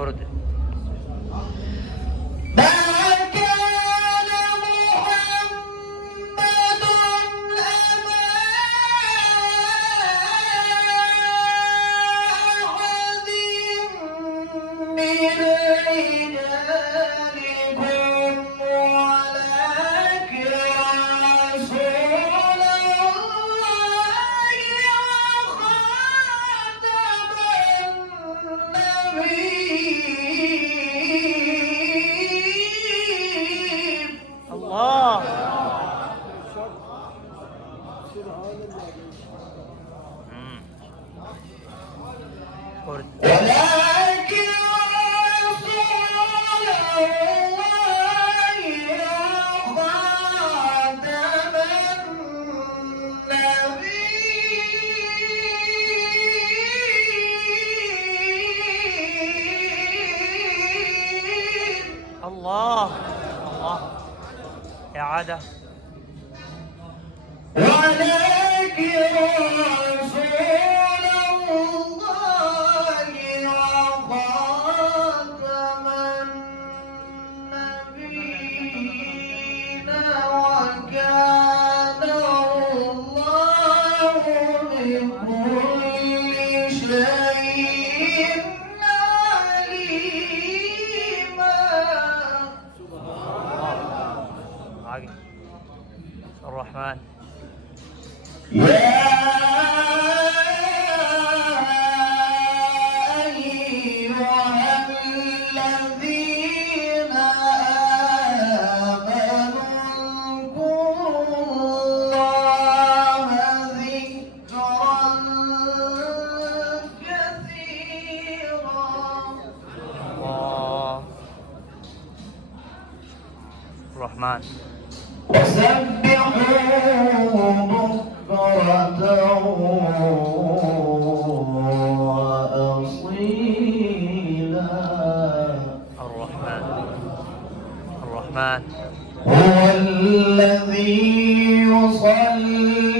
ورد. الله. ورد. ولكن رسول الله وخاتم النبيين. الله الله. إعادة. ولكن رسول الله وخاتم النبيين وكان الله بكل شيء عليما. عاقل. الرحمن. يا أيها الذين آمنوا اذكروا الله ذكرا كثيرا. الله. الرحمن. وسبحوه بكرة وأصيلا. الرحمن. الرحمن. هو الذي يصلي